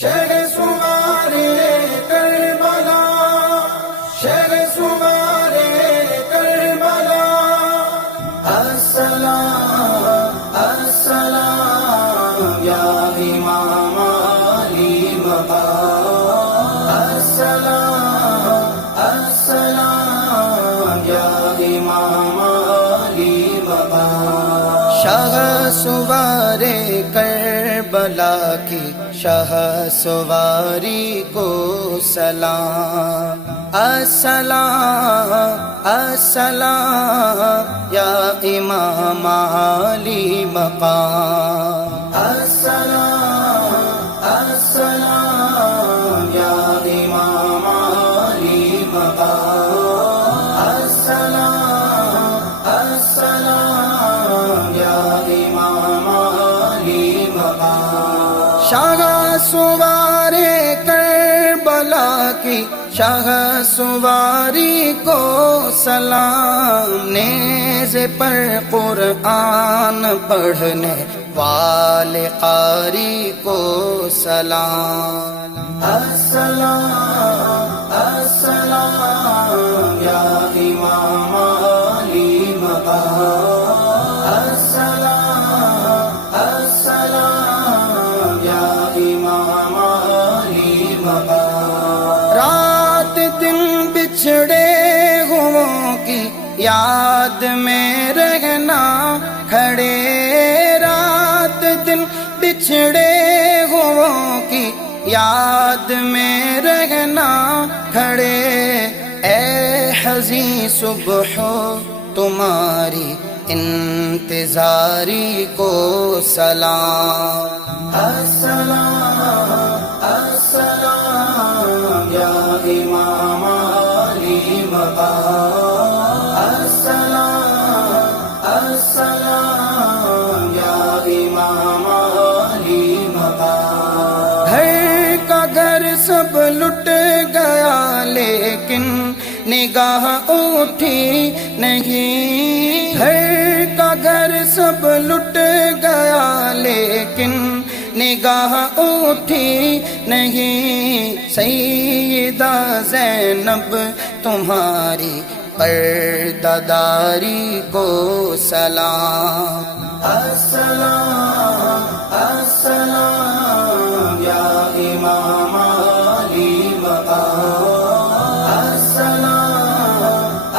شہر سوارے کربلا، شہر سوارے کربلا، السلام السلام یا امام علی مقام، السلام السلام یا امام علی مقام۔ شاہ سوارے کربلا کی شاہ سواری کو سلام، السلام السلام یا امام علی مقام، السلام السلام یا امام علی مقام، السلام السلام یا امام علی مقام۔ شاہ سوارے کربلا کی شاہ سواری کو سلام، نیز پر قرآن پڑھنے والے قاری کو سلام، السلام السلام یا امام علی مقام، السلام السلام یا امام علی مقام۔ رات دن بچھڑے ہوں کی یاد میں رہنا کھڑے، رات دن بچھڑے ہوں کی یاد میں رہنا کھڑے، اے حزین صبح تمہاری انتظاری کو سلام، السلام السلام یا امام علی مقام، السلام السلام یا امام علی مقام۔ گھر کا گھر سب لٹ گیا لیکن نگاہ اٹھی نہیں، گھر کا گھر سب لٹ گیا لیکن نگاہ اٹھی نہیں، سیدہ زینب تمہاری پردہ داری کو سلام، السلام السلام یا امام علی مقام، السلام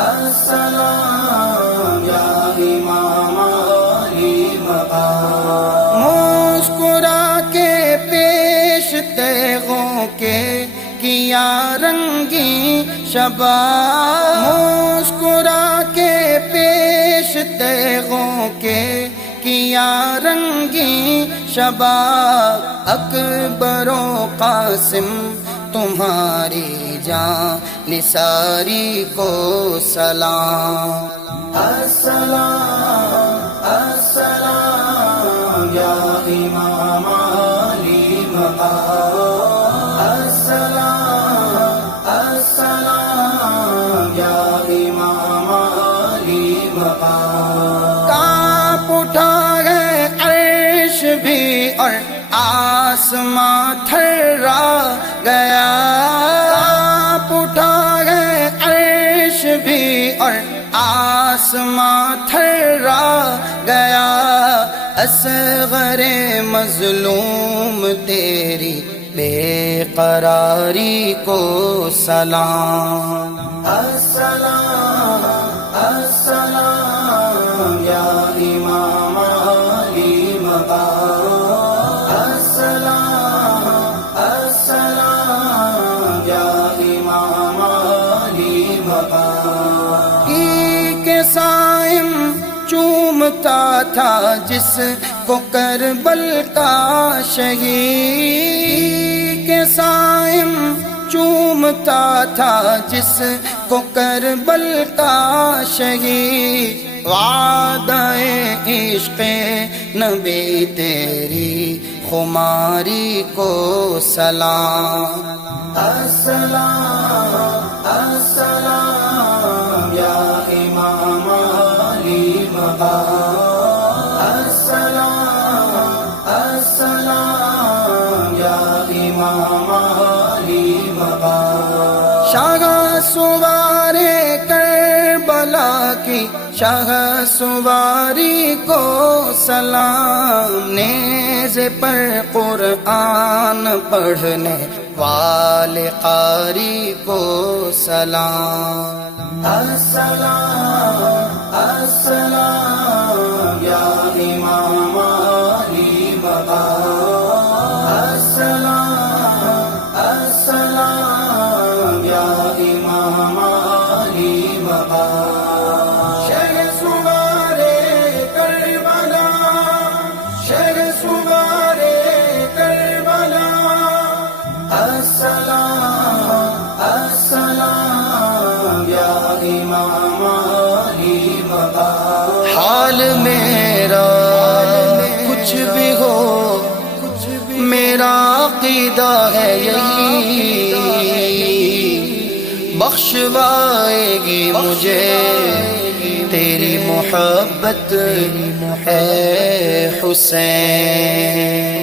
السلام یا امام علی مقام۔ مسکرا کے پیش تیغوں کے کیا رنگی شباب، مسکرا کے پیش تیغوں کے کیا رنگی شباب، اکبر و قاسم تمہاری جان نثاری کو سلام، السلام السلام یا امام علی مقام، السلام السلام یا امام علی مقام۔ کانپ اٹھا ہے عرش بھی اور آسماں تھرا گیا، کانپ اٹھا ہے عرش بھی اور آسماں تھرا گیا، اصغر مظلوم تیری بے قراری کو سلام، السلام السلام یا امام علی مقام، السلام السلام یا امام علی مقام۔ کے صائم چومتا تھا جس کو کربل کا شہید، کے صائم چومتا تھا جس کو کربل کا شہید، وعدہ عشق نبی تیری خماری کو سلام، السلام السلام یا امام علی مقام، السلام السلام یا امام علی بابا شاہ سوارے کربلا کی شاہ سواری کو سلام، نیزے پر قرآن پڑھنے والے قاری کو سلام۔ السلام السلام یا امام علی بابا السلام السلام یا امام علی بابا شہ سوارے کربلا شہ سوارے کربلا السلام السلام یا امام علی بابا حال میرا کچھ بھی ہو میرا عقیدہ ہے یہی، بخشوائے گی مجھے تیری محبت اے حسین۔